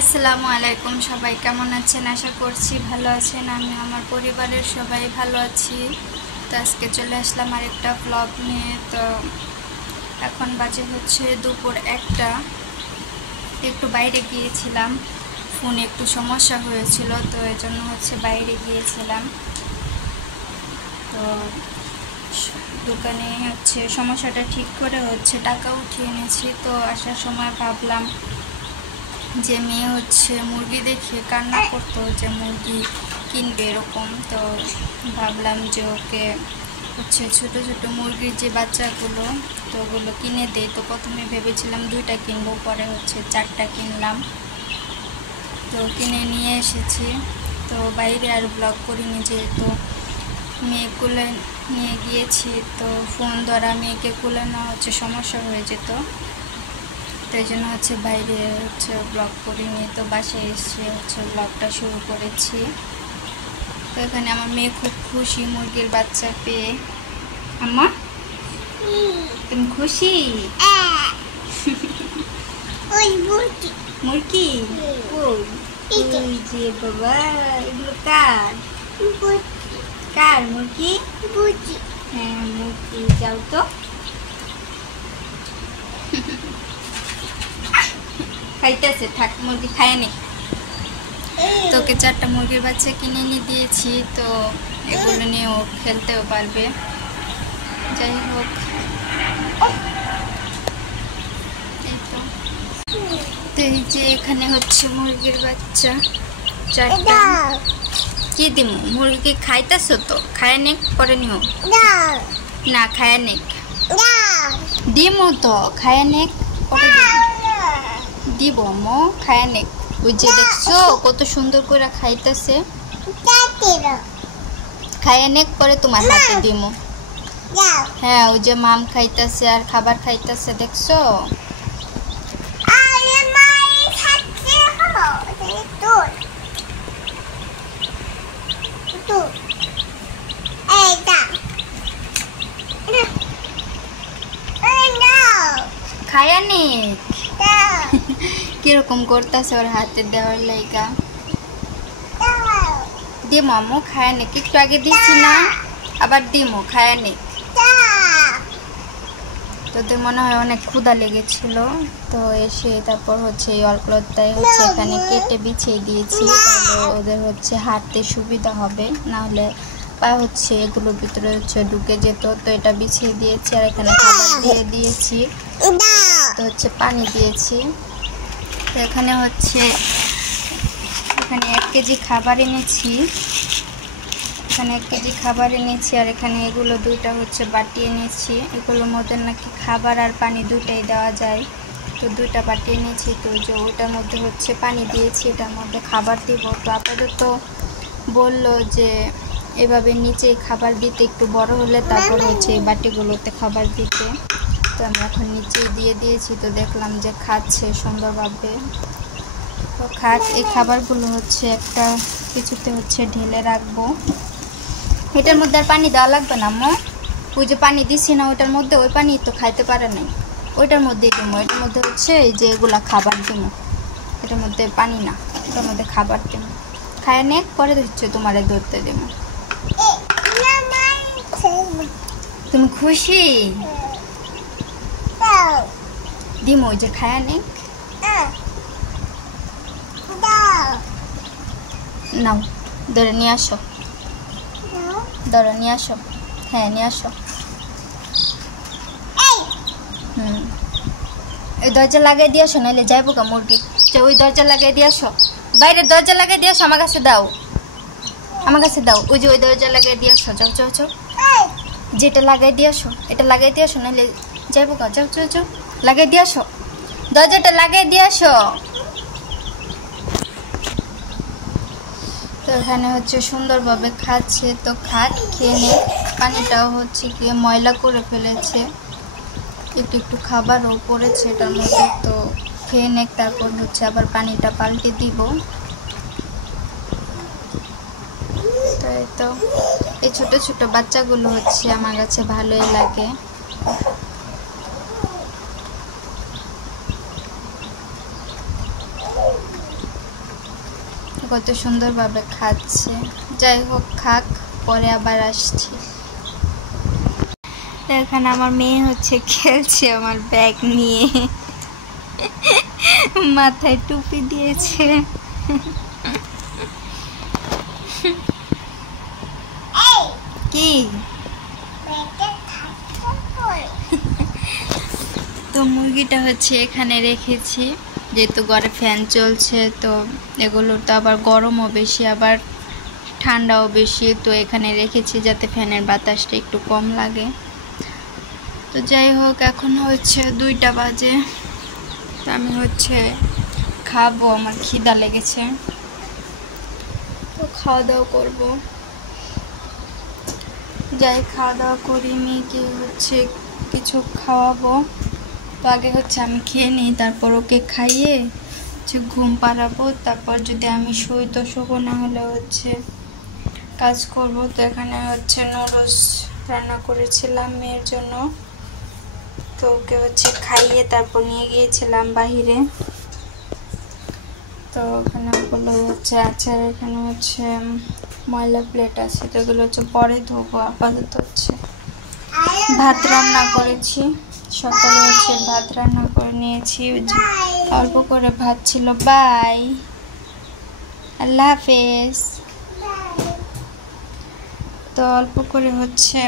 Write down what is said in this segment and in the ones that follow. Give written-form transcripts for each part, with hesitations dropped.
আসসালামু আলাইকুম। সবাই কেমন আছেন? আশা করছি ভালো আছেন। আমি আমার পরিবারের সবাই ভালো আছি। তো আজকে চলে আসলাম আরেকটা ব্লগ নিয়ে। তো এখন বাজে হচ্ছে দুপুর 1টা। একটু বাইরে গিয়েছিলাম, ফোনে একটু সমস্যা হয়েছিল, তো এই জন্য হচ্ছে বাইরে গিয়েছিলাম। তো দোকানে হচ্ছে সমস্যাটা ঠিক করে হচ্ছে টাকা উঠিয়ে এনেছি। তো আসার সময় ভাবলাম যে মেয়ে হচ্ছে মুরগি দেখে কান্না করতো যে মুরগি কিনবে এরকম। তো ভাবলাম যে ওকে হচ্ছে ছোটো ছোটো মুরগির যে বাচ্চাগুলো, তো ওগুলো কিনে দেই। তো প্রথমে ভেবেছিলাম 2টা কিনবো, পরে হচ্ছে 4টা কিনলাম। তো কিনে নিয়ে এসেছি। তো বাইরে আর ব্লগ করিনি, যেহেতু মেয়ে কোলে নিয়ে গিয়েছি। তো ফোন ধরা মেয়েকে কোলে নেওয়া হচ্ছে সমস্যা হয়ে যেত, তাই জন্য হচ্ছে বাইরে হচ্ছে ব্লগ করিনি। তো বাসায় এসে হচ্ছে ব্লগটা শুরু করেছি। তো এখানে আমার মেয়ে খুব খুশি মুরগির বাচ্চা পেয়ে। আম্মা, তুমি খুশি? মুরগি ওই যে বাবা, এগুলো কার কার মুরগি? হ্যাঁ মুরগি। যাও তো, খাইতেছে, থাক, মুরগি খায় নি। তোকে 4টা মুরগির বাচ্চা কিনে এনে দিয়েছি, তো এগুলো নিয়ে ও খেলতেও পারবে। যাই হোক, তো এই যে এখানে হচ্ছে মুরগির বাচ্চা 4টা। কি দিম? মুরগি খাইতেছো তো, খায় নেক, পরে নিও না, খায় নেক দিমো তো, খায় নেক পরে দিব মো, খায় নেক। ওই যে দেখছো কত সুন্দর করে খাইতেছে, খায় নেক পরে তোমার হাতে দিমো। হ্যাঁ, ওই যে মাম খাইতেছে আর খাবার খাইতেছে, দেখছো? খায়া নেক কিরকম করতেছে ওর হাতে দেওয়ার লাইগা। দিমো আম্মু, খায়া নেক। একটু আগে দিচ্ছি না, আবার দিমো, খায়া নেক। তোদের মনে হয় অনেক ক্ষুধা লেগেছিল, তো এসে তারপর হচ্ছে এই অল্পটাই হচ্ছে এখানে কেটে বিছিয়ে দিয়েছি, তাহলে ওদের হচ্ছে হাঁটতে সুবিধা হবে, না হলে পা হচ্ছে এগুলোর ভিতরে হচ্ছে ঢুকে যেত। তো এটা বিছিয়ে দিয়েছি আর এখানে খাবার দিয়ে দিয়েছি, তো হচ্ছে পানি দিয়েছি। তো এখানে হচ্ছে 1 কেজি খাবার এনেছি, এখানে 1 কেজি খাবার এনেছি। আর এখানে এগুলো 2টা হচ্ছে বাটি এনেছি, এগুলোর মধ্যে নাকি খাবার আর পানি 2টাই দেওয়া যায়। তো 2টা বাটি এনেছি, তো যে ওইটার মধ্যে হচ্ছে পানি দিয়েছি, এটার মধ্যে খাবার দিব। তো আপাতত বললো যে এভাবে নিচে খাবার দিতে, একটু বড় হলে তারপর হচ্ছে এই বাটিগুলোতে খাবার দিতে। তো আমি এখন নিচে দিয়ে দিয়েছি, তো দেখলাম যে খাচ্ছে সুন্দরভাবে। তো খাক, এই খাবারগুলো হচ্ছে একটা কিছুতে হচ্ছে ঢেলে রাখবো। এটার মধ্যে আর পানি দেওয়া লাগবে না আম্মু, ওই যে পানি দিছি না ওইটার মধ্যে, ওই পানি তো খাইতে পারে নাই, ওইটার মধ্যেই দেবো। এটার মধ্যে হচ্ছে এই যে এগুলা খাবার দেবো, এটার মধ্যে পানি না, এটার মধ্যে খাবার দেবো। খায় নেক পরে হচ্ছে তোমারে ধরতে দেবো। তুমি খুশি? দিমো, ওই যে খায় নেক। নাও, ধরে নিয়ে আসো, ধরে নিয়ে আসো। হ্যাঁ নিয়ে আসো। ওই দরজা লাগাই দিয়ে আসো, নাহলে যাইবো কা মুরগি। ওই দরজা লাগাই দিয়ে আসো, বাইরের দরজা লাগাই দিয়ে আসো, আমার কাছে দাও, আমার কাছে দাও। ওই যে ওই দরজা লাগাই দিয়ে আসো, যাও যাও যাও, যেটা লাগাই দিয়ে আসো, এটা লাগাই দিয়ে আসো, নাহলে যাইবো কা। যাও যাও যাও, লাগাই দিয়ে আসো, দরজাটা লাগাই দিয়ে আসো। তো এখানে হচ্ছে সুন্দরভাবে খাচ্ছে, তো খাট খেয়ে নে। পানিটাও হচ্ছে কি ময়লা করে ফেলেছে, একটু একটু খাবারও পড়েছে এটার মধ্যে, তো খেয়ে নেক, তারপর হচ্ছে আবার পানিটা পাল্টে দিব। তাই তো এই ছোট ছোট বাচ্চাগুলো হচ্ছে আমার কাছে ভালোই লাগে। কত সুন্দরভাবে খাচ্ছে। যাই হোক, খাক, পরে আবার আসছি। এখানে আমার মেয়ে হচ্ছে খেলছে আমার ব্যাগ নিয়ে, মাথায় টুপি দিয়েছে। কি তো মুরগিটা হচ্ছে এখানে রেখেছি, যেহেতু ঘরে ফ্যান চলছে, তো এগুলো তো আবার গরমও বেশি আবার ঠান্ডাও বেশি, তো এখানে রেখেছি যাতে ফ্যানের বাতাসটা একটু কম লাগে। তো যাই হোক, এখন হচ্ছে 2টা বাজে, তো আমি হচ্ছে খাবো, আমার খিদা লেগেছে, তো খাওয়া দাওয়া করবো। যাই খাওয়া দাওয়া করি, মেয়েকে হচ্ছে কিছু খাওয়াবো। তো আগে হচ্ছে আমি খেয়ে নিই, তারপর ওকে খাইয়ে হচ্ছে ঘুম পাড়াবো। তারপর যদি আমি শুই তো শোবো, না হলে হচ্ছে কাজ করব। তো এখানে হচ্ছে নুডলস রান্না করেছিলাম মেয়ের জন্য, তো ওকে হচ্ছে খাইয়ে তারপর নিয়ে গিয়েছিলাম বাহিরে। তো ওখানে ওগুলো হচ্ছে আচার, এখানে হচ্ছে ময়লা প্লেট আছে, তো এগুলো হচ্ছে পরে ধোবো। আপাতত হচ্ছে ভাত রান্না করেছি, সকালে হচ্ছে ভাত রান্না করে নিয়েছি, অল্প করে ভাত ছিল। বাই, আল্লাহ হাফেজ। তো অল্প করে হচ্ছে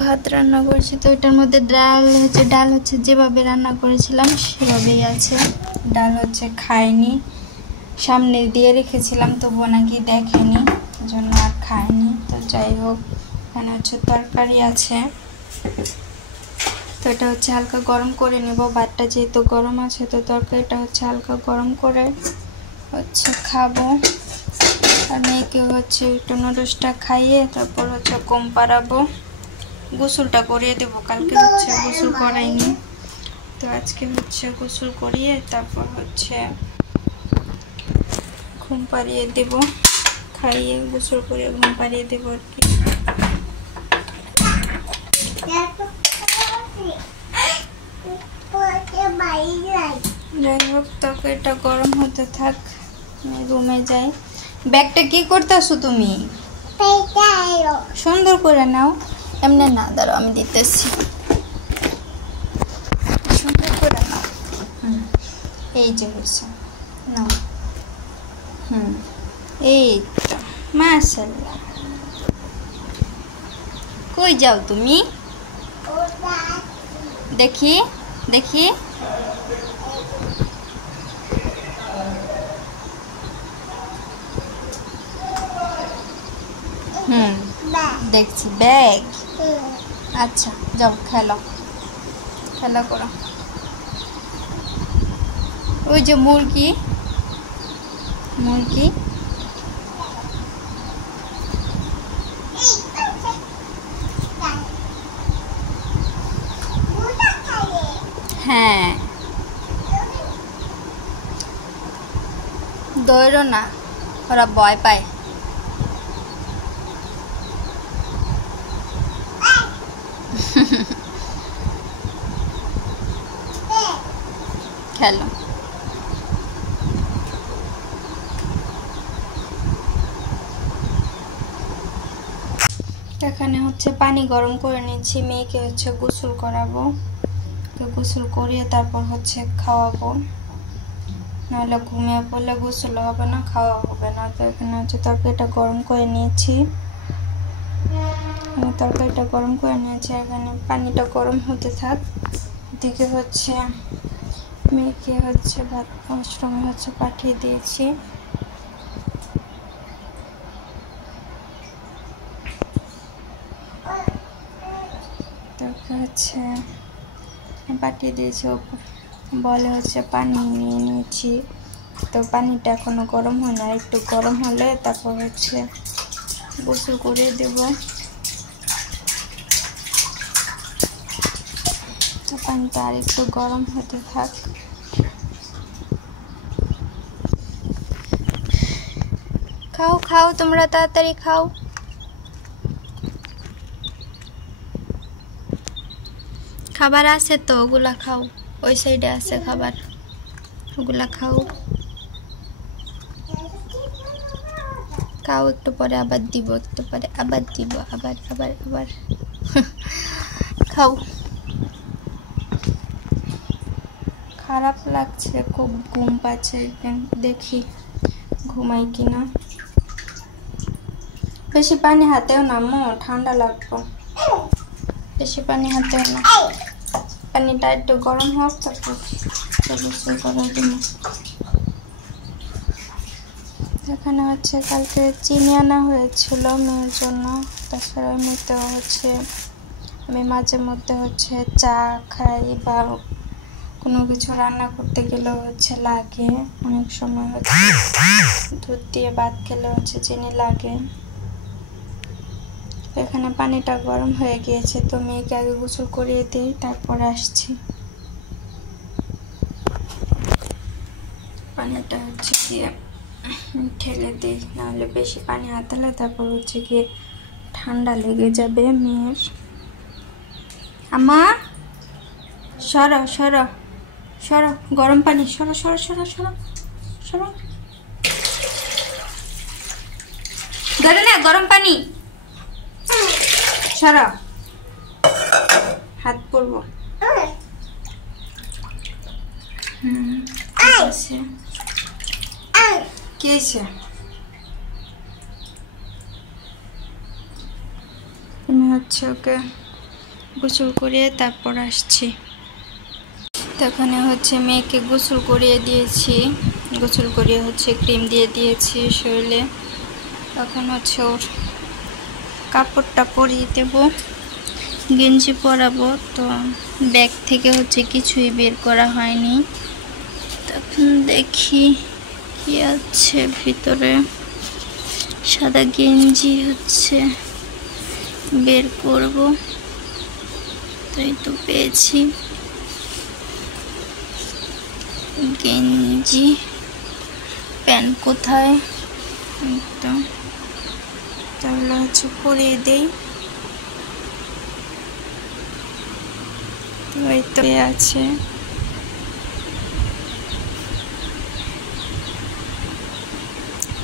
ভাত রান্না করেছি, তো এটার মধ্যে ডাল হচ্ছে যেভাবে রান্না করেছিলাম সেভাবেই আছে। ডাল হচ্ছে খাইনি, সামনে দিয়ে রেখেছিলাম তবুও নাকি দেখেনি, জন্য আর খাইনি। তো যাই হোক, এখানে হচ্ছে তরকারি আছে, তো এটা হচ্ছে হালকা গরম করে নেব। ভাতটা যেহেতু গরম আছে, তো তরকারিটা হচ্ছে হালকা গরম করে হচ্ছে খাবো। আর মেয়েকে হচ্ছে একটু নুডলসটা খাইয়ে তারপর হচ্ছে ঘুম পাড়াবো, গোসলটা করিয়ে দেবো। কালকে হচ্ছে গোসল করাইনি, তো আজকে হচ্ছে গোসল করিয়ে তারপর হচ্ছে ঘুম পাড়িয়ে দেবো, খাইয়ে গোসল করিয়ে ঘুম পাড়িয়ে দেবো আর কি। যাই হোক, তরকারিটা গরম হতে থাক, আমি রুমে যাই। ব্যাগটা কি করতেছো তুমি? সুন্দর করে নাও, এমনি না, দাঁড়াও আমি দিতেছি, সুন্দর করে নাও। এই যে হয়েছে, নাও। এই তো, মাশাআল্লাহ। কই যাও তুমি? দেখি দেখি, দেখছি ব্যাগ। আচ্ছা যাও, খেলা করো। ওই যে মুরগি, হ্যাঁ, দৌড়ো না, ওরা ভয় পায়। খেলো। এখানে হচ্ছে পানি গরম করে নিচ্ছি, মেয়েকে হচ্ছে গোসল করাবো, গোসল করিয়ে তারপর হচ্ছে খাওয়াবো, নাহলে ঘুমিয়ে পড়লে গোসল হবে না, খাওয়া হবে না। তো এখানে হচ্ছে তরকারিটা গরম করে নিয়েছি, এখানে পানিটা গরম হতে থাক। এদিকে হচ্ছে মেয়েকে হচ্ছে ভাত আশ্রমে হচ্ছে পাঠিয়ে দিয়েছি। তারপর হচ্ছে পাঠিয়ে দিয়েছি, বলে হচ্ছে পানি নিয়ে নিয়েছি, তো পানিটা এখনো গরম হয় না, একটু গরম হলে তারপর হচ্ছে গোসল করে দেব। পানিটা আর একটু গরম হতে থাক। খাও খাও, তোমরা তাড়াতাড়ি খাও। খাবার আছে তো, ওগুলা খাও, ওই সাইডে আছে খাবার, ওগুলা খাও। খাও, একটু পরে আবার দিব, একটু পরে আবার দিব, আবার আবার আবার খাও। খারাপ লাগছে, খুব ঘুম পাচ্ছে, দেখি ঘুমাই কিনা। বেশি পানি হাতেও না মো, ঠান্ডা লাগবে। বেশি পানি হাতেও না, পানিটা একটু গরম হোক তারপর গোসল করে দিব। এখানে হচ্ছে কালকে চিনি আনা হয়েছিল মেয়ের জন্য। তাছাড়া এমনিতে হচ্ছে আমি মাঝে মধ্যে হচ্ছে চা খাই বা কোনো কিছু রান্না করতে গেলেও হচ্ছে লাগে। অনেক সময় হচ্ছে দুধ দিয়ে ভাত খেলে হচ্ছে চিনি লাগে। এখানে পানিটা গরম হয়ে গিয়েছে, তো মেয়েকে আগে গোসল করিয়ে দিই, তারপর আসছি। পানিটা হচ্ছে গিয়ে ঢেলে দিই, নাহলে বেশি পানি হাতালে তারপর হচ্ছে গিয়ে ঠান্ডা লেগে যাবে মেয়ের। আমা সরো সরো সরো, গরম পানি, সরো সরো সরো সরো সরো, ধরে না গরম পানি, সরো, হাত পড়বো। কি হয়েছে? আমি হচ্ছে ওকে গোসল করিয়ে তারপর আসছি। তখন হচ্ছে মেয়েকে গোসল করিয়ে দিয়েছি, গোসল করিয়ে হচ্ছে ক্রিম দিয়ে দিয়েছি শরীরে। তখন হচ্ছে ওর কাপড়টা পরিয়ে দেব, গেঞ্জি পরাবো। তো ব্যাগ থেকে হচ্ছে কিছুই বের করা হয়নি। তখন দেখি কি আছে ভিতরে, সাদা গেঞ্জি হচ্ছে বের করব, তাই তো পেয়েছি গেঞ্জি। প্যান্ট কোথায়? তাহলে হচ্ছে পরিয়ে দেই। এই তো আছে,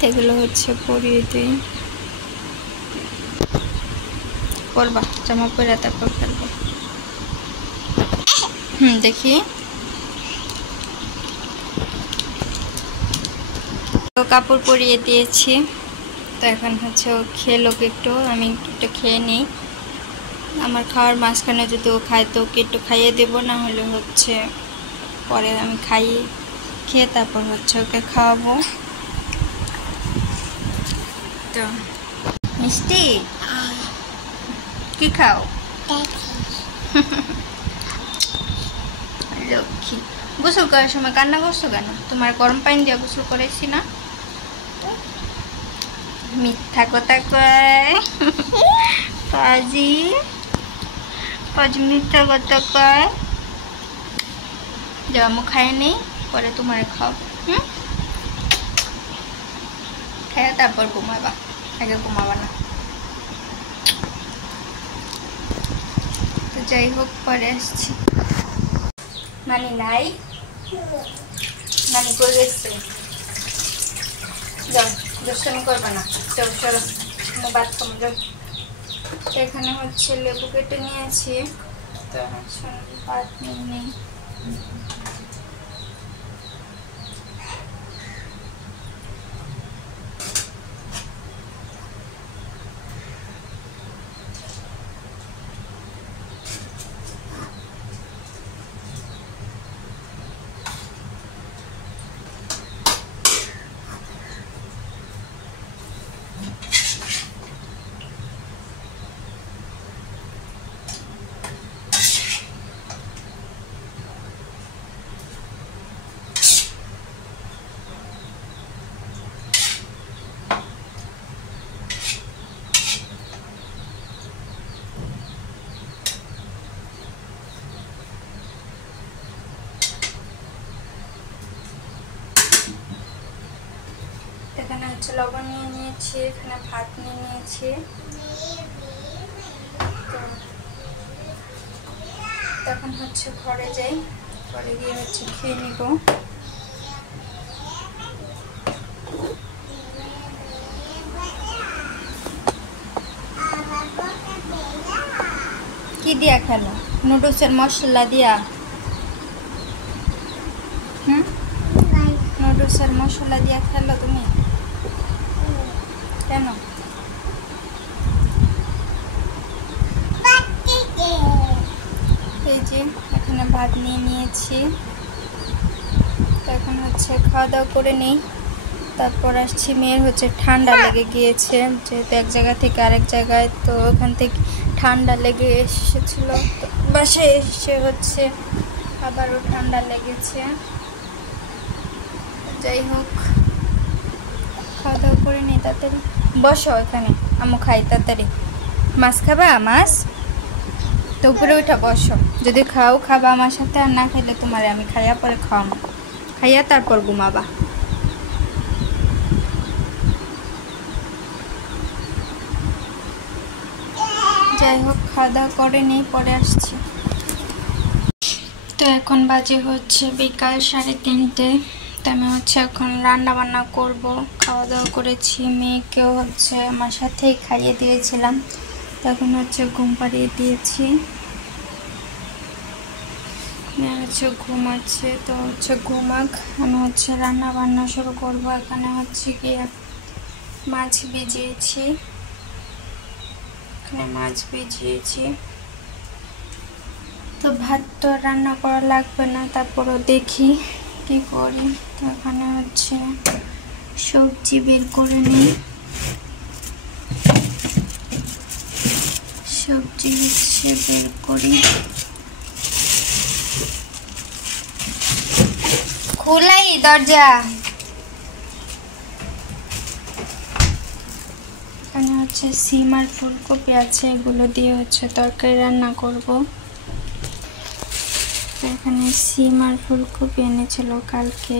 এগুলো হচ্ছে পরিয়ে দিই। পরবা জামা পরে তারপর ফেলবো। দেখি তো কাপড় পরিয়ে দিয়েছি। তো এখন হচ্ছে ও খেলো একটু, আমি একটু খেয়ে নিই। আমার খাওয়ার মাঝখানে যদি ও খায় তো ওকে একটু খাইয়ে দেবো, না হলে হচ্ছে পরে আমি খেয়ে তারপর হচ্ছে ওকে খাওয়াবো। তো মিষ্টি কি খাও? লক্ষ্মী, গোসল করার সময় কান্না করছো কেন? তোমার গরম পানি দিয়ে গোসল করাইছি না? মিথ্যা কথা কয় পাজি, পাজি মিথ্যা কথা কয়। জামু খায় নেই, পরে তোমার খাও। খেয়ে তারপর ঘুমাবা, আগে ঘুমাবা না। তো যাই হোক, পরে আসছি। নানি নাই, নানি করে গেছে। যাও, দুষ্টামি করবে না, চলো চলো বাথরুম যাও। এখানে হচ্ছে লেবু কেটে নিয়েছি, তো ভাত নিয়ে নেই। এখানে হচ্ছে লবণ নিয়ে নিয়েছি, এখানে ভাত নিয়ে নিয়েছি। তখন হচ্ছে ঘরে যাই, ঘরে গিয়ে হচ্ছে খেয়ে নিব। দিয়া খেলো? নুডলসের মশলা দিয়া? নুডলসের মশলা দিয়া খেলো তুমি? কেন? এই যে এখানে ভাত নিয়ে নিয়েছি, তো এখন হচ্ছে খাওয়া দাওয়া করে নিই, তারপর আসছি। মেয়ের হচ্ছে ঠান্ডা লেগে গিয়েছে, যেহেতু এক জায়গা থেকে আরেক জায়গায়, তো ওখান থেকে ঠান্ডা লেগে এসেছিলো, তো বাসায় এসে হচ্ছে আবারও ঠান্ডা লেগেছে। যাই হোক, খাওয়া দাওয়া করে নিই তাড়াতাড়ি। বসো এখানে, আমু খাই তাড়াতাড়ি। মাছ খাবা? মাছ তো উপরে উঠা বসো, যদি খাও খাবা আমার সাথে, আর না খাইলে তোমার আমি খাইয়া পরে খাওয়াবো, খাইয়া তারপর ঘুমাবা। যাই হোক, খাওয়া দাওয়া করে নিই, পরে আসছি। তো এখন বাজে হচ্ছে বিকাল 3:30। তো আমি হচ্ছে এখন রান্না বান্না করব। খাওয়া দাওয়া করেছি, মেয়েকেও হচ্ছে আমার সাথেই খাইয়ে দিয়েছিলাম, তখন হচ্ছে ঘুম পাড়িয়ে দিয়েছি। মেয়ে হচ্ছে ঘুমাচ্ছে, তো হচ্ছে ঘুমাক, আমি হচ্ছে রান্না বান্না শুরু করব। এখানে হচ্ছে গিয়ে মাছ ভিজিয়েছি, এখানে মাছ ভিজিয়েছি। তো ভাত তো রান্না করা লাগবে না, তারপরও দেখি কি করি। তো এখানে হচ্ছে সবজি বের করে নিই, সবজি হচ্ছে বের করি। খোলাই দরজা। এখানে হচ্ছে সিম আর ফুলকপি আছে, এগুলো দিয়ে হচ্ছে তরকারি রান্না করব। তো এখানে সিম আর ফুলকপি এনেছিল কালকে।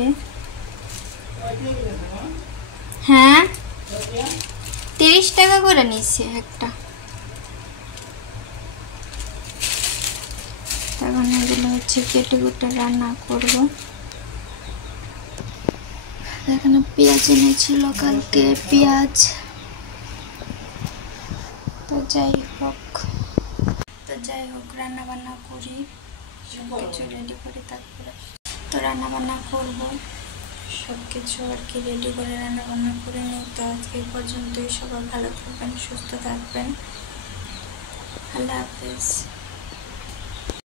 হ্যাঁ, 30 টাকা করে নিচ্ছে একটা। এখন এগুলো হচ্ছে কেটে কুটে রান্না করব। এখানে পেঁয়াজ এনেছিল কালকে, পেঁয়াজ। তো যাই হোক রান্না বান্না করি, সব কিছু রেডি করে তারপরে তো রান্না বান্না করবো। সব কিছু আর কি রেডি করে রান্না বান্না করে নিই। তো আজকে পর্যন্তই, সবাই ভালো থাকবেন, সুস্থ থাকবেন, আল্লাহ হাফেজ।